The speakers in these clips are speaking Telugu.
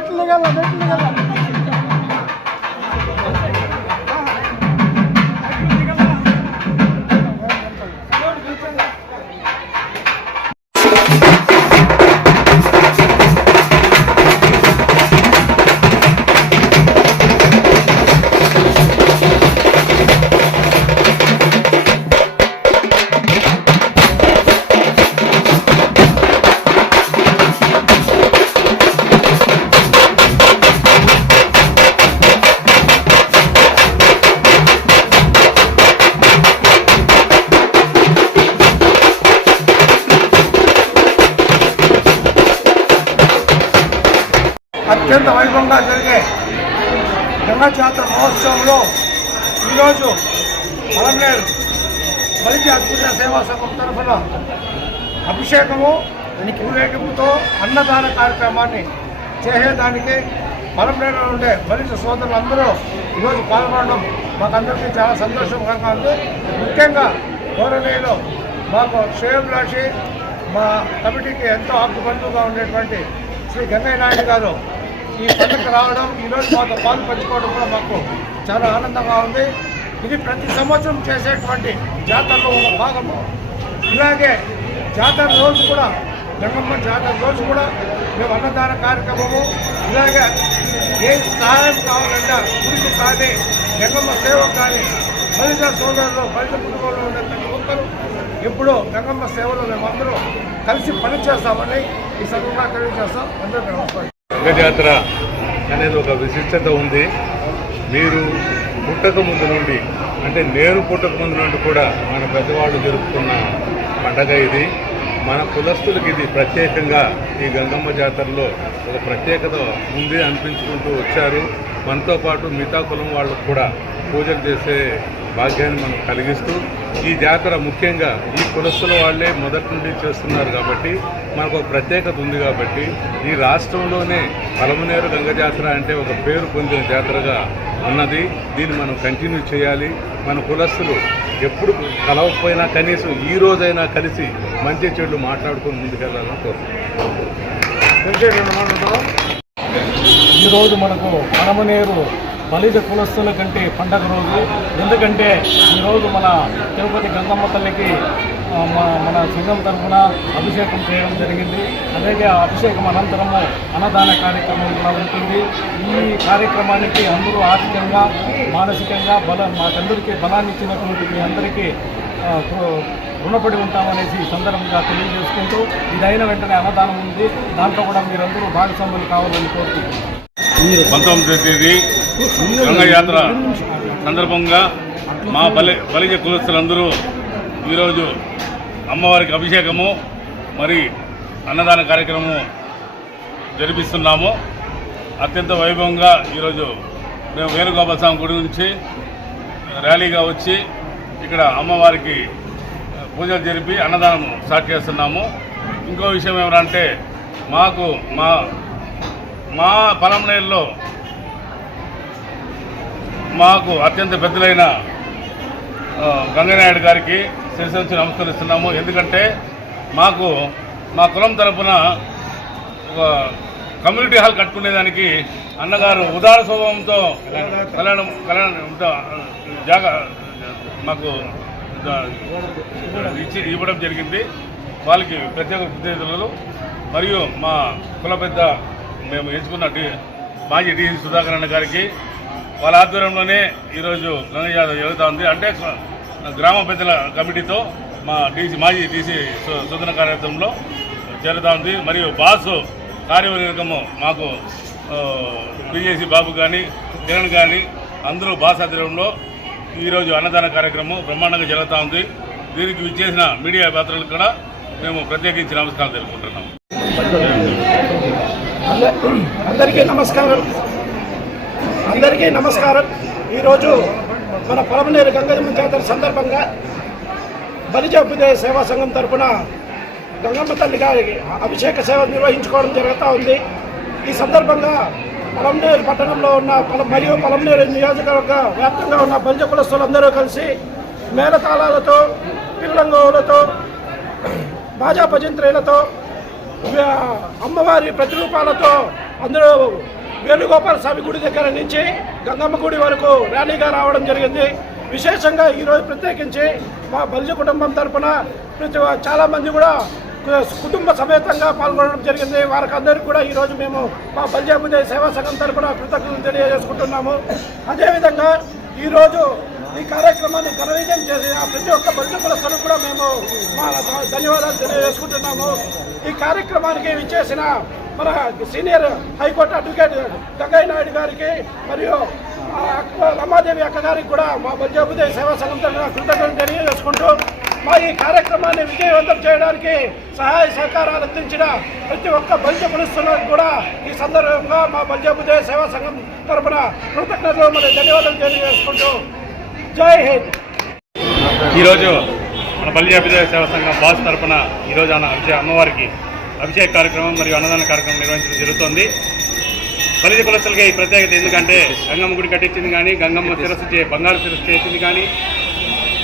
吃那个了，吃那个了。మలంనేరు బలిజ అద్భుత సేవా సంఘం తరఫున అభిషేకము ఊరేగింపుతో అన్నదాన కార్యక్రమాన్ని చేసేదానికి మలంనేరులో ఉండే బలిజ సోదరులందరూ ఈరోజు పాల్గొనడం మాకందరికీ చాలా సంతోషకరంగా ఉంది. ముఖ్యంగా గౌరవనీయులు మాకు శ్రేయభిలాషి మా కమిటీకి ఎంతో ఆకుబంధువుగా ఉండేటువంటి శ్రీ గంగయ్య నాయుడు గారు ఈ పండుగ రావడం ఈరోజు మాతో పాలు పంచుకోవడం కూడా మాకు చాలా ఆనందంగా ఉంది. ఇది ప్రతి సంవత్సరం చేసేటువంటి జాతరలో ఒక భాగము. ఇలాగే జాతర రోజు కూడా గంగమ్మ జాతర రోజు కూడా మేము అన్నదాన కార్యక్రమము ఇలాగే ఏ సహాయం కావాలంటే గుడికి కానీ గంగమ్మ సేవ కానీ ఫలిత సోదరులు ఫలిత కుటుంబంలో ఉండే ప్రతి ఒక్కరూ ఎప్పుడూ గంగమ్మ సేవలో మేమందరూ కలిసి పనిచేస్తామని ఈ సందర్భంగా తెలియజేస్తాం. అందరికీ నమస్కారం. జాతర అనేది ఒక విశిష్టత ఉంది. మీరు పుట్టక ముందు నుండి అంటే నేను పుట్టక ముందు నుండి కూడా మన పెద్దవాళ్ళు జరుపుకున్న పండగ ఇది. మన కులస్తులకి ఇది ప్రత్యేకంగా ఈ గంగమ్మ జాతరలో ఒక ప్రత్యేకత ఉంది అనిపించుకుంటూ వచ్చారు. మనతో పాటు మిగతా కులం వాళ్ళకు కూడా పూజలు చేసే భాగ్యాన్ని మనం కలిగిస్తూ ఈ జాతర ముఖ్యంగా ఈ కులస్తుల వాళ్ళే మొదటి నుండి చేస్తున్నారు కాబట్టి మనకు ఒక ప్రత్యేకత ఉంది కాబట్టి ఈ రాష్ట్రంలోనే పలమనేరు గంగ జాతర అంటే ఒక పేరు పొందిన జాతరగా ఉన్నది. దీన్ని మనం కంటిన్యూ చేయాలి. మన కులస్తులు ఎప్పుడు కలవకపోయినా కనీసం ఈ రోజైనా కలిసి మంచి చెడు మాట్లాడుకొని ముందుకెళ్ళాలని కోరుతున్నాను ఈరోజు మనకు మనమనేరు బలిజ కులస్తుల కంటే పండగ రోజు. ఎందుకంటే ఈరోజు మన తిరుపతి గంగమ్మ తల్లికి మన సంఘం తరఫున అభిషేకం చేయడం జరిగింది. అలాగే ఆ అభిషేకం అనంతరము అన్నదాన కార్యక్రమం కూడా ఉంటుంది. ఈ కార్యక్రమానికి అందరూ ఆర్థికంగా మానసికంగా బల మాకందరికీ బలాన్ని ఇచ్చినటువంటి మీ అందరికీ రుణపడి ఉంటామనేసి ఈ సందర్భంగా తెలియజేసుకుంటూ ఇదైన వెంటనే అన్నదానం ఉంది. దాంట్లో కూడా మీరందరూ భాగస్వాములు కావాలని కోరుతున్నాను పంతొమ్మిది తేదీ గంగయాత్ర సందర్భంగా మా బలి బలిజ కులస్తులందరూ ఈరోజు అమ్మవారికి అభిషేకము మరి అన్నదాన కార్యక్రమం జరిపిస్తున్నాము. అత్యంత వైభవంగా ఈరోజు మేము వేణుగోపాలస్వామి గుడి నుంచి ర్యాలీగా వచ్చి ఇక్కడ అమ్మవారికి పూజలు జరిపి అన్నదానం స్టార్ట్ చేస్తున్నాము. ఇంకో విషయం ఏమంటే మాకు మా మా పొలంనేరులో మాకు అత్యంత పెద్దలైన గంగనాయుడు గారికి శిరసంచి నమస్కరిస్తున్నాము. ఎందుకంటే మాకు మా కులం తరపున ఒక కమ్యూనిటీ హాల్ కట్టుకునేదానికి అన్నగారు ఉదార స్వభావంతో కళ్యాణం కళ్యాణంతో జాగా మాకు ఇచ్చి ఇవ్వడం జరిగింది. వాళ్ళకి ప్రత్యేక కృతజ్ఞతలు మరియు మా కుల పెద్ద మేము ఎంచుకున్న డి మాజీ డిసి సుధాకర్ అన్న గారికి వాళ్ళ ఆధ్వర్యంలోనే ఈరోజు గంగ జరుగుతూ ఉంది. అంటే గ్రామ పెద్దల కమిటీతో మా డీసీ మాజీ డీసీ సు- కార్యక్రమంలో జరుగుతూ ఉంది. మరియు బాసు కార్యవర్గము మాకు బీజేసీ బాబు కానీ కిరణ్ కానీ అందరూ బాస్ ఆధ్వర్యంలో ఈరోజు అన్నదాన కార్యక్రమం బ్రహ్మాండంగా జరుగుతూ ఉంది. దీనికి విచ్చేసిన మీడియా పాత్రలకు కూడా మేము ప్రత్యేకించి నమస్కారం తెలుపుకుంటున్నాం అందరికీ నమస్కారం. అందరికీ నమస్కారం. ఈరోజు మన పొలమనేరు గంగమ్మ జాతర సందర్భంగా బలిజాపుదే సేవా సంఘం తరపున గంగమ్మ తల్లి గారికి అభిషేక సేవ నిర్వహించుకోవడం జరుగుతూ ఉంది. ఈ సందర్భంగా పొలంనేరు పట్టణంలో ఉన్న పొలం మరియు పొలంనేరు నియోజకవర్గ వ్యాప్తంగా ఉన్న బలిజ కులస్తులందరూ కలిసి మేళతాళాలతో పిల్లంగోలతో భాజా భజంత్రీలతో అమ్మవారి ప్రతిరూపాలతో అందరూ వేణుగోపాల స్వామి గుడి దగ్గర నుంచి గంగమ్మ గుడి వరకు ర్యాలీగా రావడం జరిగింది. విశేషంగా ఈరోజు ప్రత్యేకించి మా బలిజ కుటుంబం తరఫున ప్రతి చాలామంది కూడా కుటుంబ సమేతంగా పాల్గొనడం జరిగింది. వారికి అందరికీ కూడా ఈరోజు మేము మా బలిజాబుదే సేవా సంఘం తరపున కృతజ్ఞతలు తెలియజేసుకుంటున్నాము. అదేవిధంగా ఈరోజు ఈ కార్యక్రమాన్ని ఘనవిజయం చేసి ప్రతి ఒక్క బలిజ కులస్తులకు కూడా మేము మా ధన్యవాదాలు తెలియజేసుకుంటున్నాము. ఈ కార్యక్రమానికి విచ్చేసిన మన senior high court advocate Gangaiah Naidu గారికి మరియు అక్క రమాదేవి అక్క గారికి కూడా మా బలిజాబుదే సేవా సంఘం తరఫున కృతజ్ఞతలు తెలియజేసుకుంటూ మా ఈ కార్యక్రమాన్ని విజయవంతం చేయడానికి సహాయ సహకారాలు అందించిన ప్రతి ఒక్క బలిజ పులుస్తులకు కూడా ఈ సందర్భంగా మా బలిజబుదే సేవా సంఘం తరపున కృతజ్ఞతలు మరియు ధన్యవాదాలు తెలియజేసుకుంటూ. జై హింద్. ఈరోజు మన బల్లి అభిదయ సేవా సంఘం బాస్ తరపున ఈరోజు అన్న అభిషేక అమ్మవారికి అభిషేక కార్యక్రమం మరియు అన్నదాన కార్యక్రమం నిర్వహించడం జరుగుతుంది. బలిజ కులస్తులకి ఈ ప్రత్యేకత ఎందుకంటే గంగమ్మ గుడి కట్టించింది కానీ గంగమ్మ శిరస్సు చే బంగారు శిరస్సు చేసింది కానీ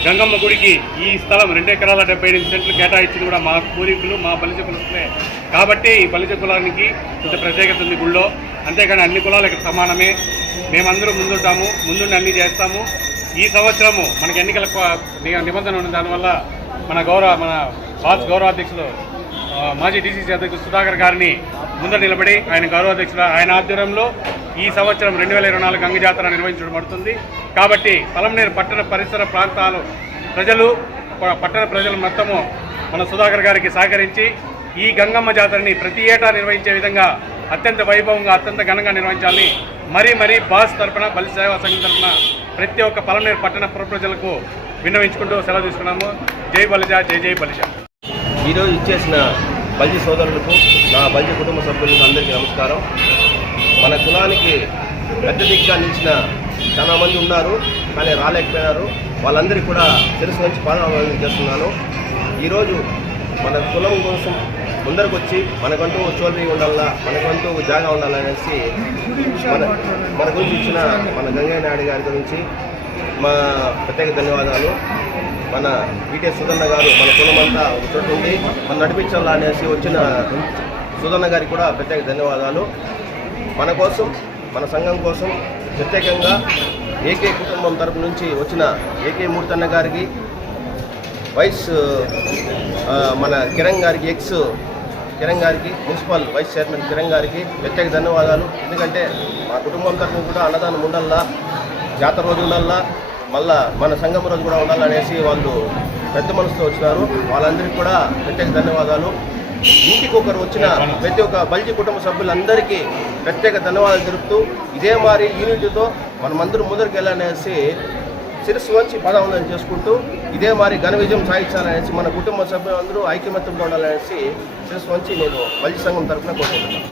గంగమ్మ గుడికి ఈ స్థలం రెండు ఎకరాల డెబ్బై ఎనిమిది సెంట్లు కేటాయించింది కూడా మా పూర్వీకులు మా బలిజ కులస్తులే. కాబట్టి ఈ బలిజ కులానికి ఇంత ప్రత్యేకత ఉంది గుళ్ళో. అంతేకాని అన్ని కులాలు ఇక్కడ సమానమే. మేమందరూ ముందుంటాము ముందుండి అన్నీ చేస్తాము. ఈ సంవత్సరము మనకి ఎన్నికల నిబంధన ఉంది దానివల్ల మన గౌరవ మన భారత గౌరవాధ్యక్షులు మాజీ డీసీసీ అధ్యక్షుడు సుధాకర్ గారిని ముందర నిలబడి ఆయన గౌరవాధ్యక్షుడు ఆయన ఆధ్వర్యంలో ఈ సంవత్సరం రెండు వేల ఇరవై నాలుగు గంగ జాతర నిర్వహించడం పడుతుంది కాబట్టి పలంనేరు పట్టణ పరిసర ప్రాంతాలు ప్రజలు పట్టణ ప్రజలు మొత్తము మన సుధాకర్ గారికి సహకరించి ఈ గంగమ్మ జాతరని ప్రతి ఏటా నిర్వహించే విధంగా అత్యంత వైభవంగా అత్యంత ఘనంగా నిర్వహించాలని మరీ మరీ బాస్ తరఫున బలి సేవా సంఘం తరఫున ప్రతి ఒక్క పలనేరు పట్టణ ప్రజలకు విన్నవించుకుంటూ సెలవు తీసుకున్నాము. జై బలిజ జై జై బలిజ. ఈరోజు ఇచ్చేసిన బల్జీ సోదరులకు నా బల్జీ కుటుంబ సభ్యులకు అందరికీ నమస్కారం. మన కులానికి పెద్ద దిగ్గా నిలిచిన చాలామంది ఉన్నారు కానీ రాలేకపోయినారు. వాళ్ళందరికీ కూడా తెలుసు నుంచి పాదాభివందనం చేస్తున్నాను. ఈరోజు మన కులం కోసం ముందరకు వచ్చి మనకంటూ ఒక చోదరి ఉండాలా మనకంటూ జాగా ఉండాలనేసి మన మన గురించి ఇచ్చిన మన గంగయ్య నాయుడు గారి గురించి మా ప్రత్యేక ధన్యవాదాలు. మన వీటే సుధన్న గారు మన కులమంతా ఒకటి మనం నడిపించాలా అనేసి వచ్చిన సుధన్న గారికి కూడా ప్రత్యేక ధన్యవాదాలు. మన కోసం మన సంఘం కోసం ప్రత్యేకంగా ఏకే కుటుంబం తరపు నుంచి వచ్చిన ఏకే మూర్తన్న గారికి వైస్ మన కిరణ్ గారికి ఎక్స్ కిరణ్ గారికి మున్సిపల్ వైస్ చైర్మన్ కిరణ్ గారికి ప్రత్యేక ధన్యవాదాలు. ఎందుకంటే మా కుటుంబం తరఫున కూడా అన్నదానం ఉండాలా జాతర రోజు ఉండాలా మళ్ళా మన సంఘం రోజు కూడా ఉండాలనేసి వాళ్ళు పెద్ద మనసుతో వచ్చినారు. వాళ్ళందరికీ కూడా ప్రత్యేక ధన్యవాదాలు. ఇంటికి ఒకరు వచ్చిన ప్రతి ఒక్క బల్జీ కుటుంబ సభ్యులందరికీ ప్రత్యేక ధన్యవాదాలు తెలుపుతూ ఇదే మారి యూనిట్తో మనమందరం ముందరికి వెళ్ళాలనేసి శిరస్సు వంచి పదవందనం చేసుకుంటూ ఇదే మరి ఘన విజయం సాధించాలనేసి మన కుటుంబ సభ్యులందరూ ఐక్యమత్యంతో ఉండాలనేసి శిరస్సు వంచి నేను మల్లి సంఘం తరఫున కోరుకుంటున్నాను.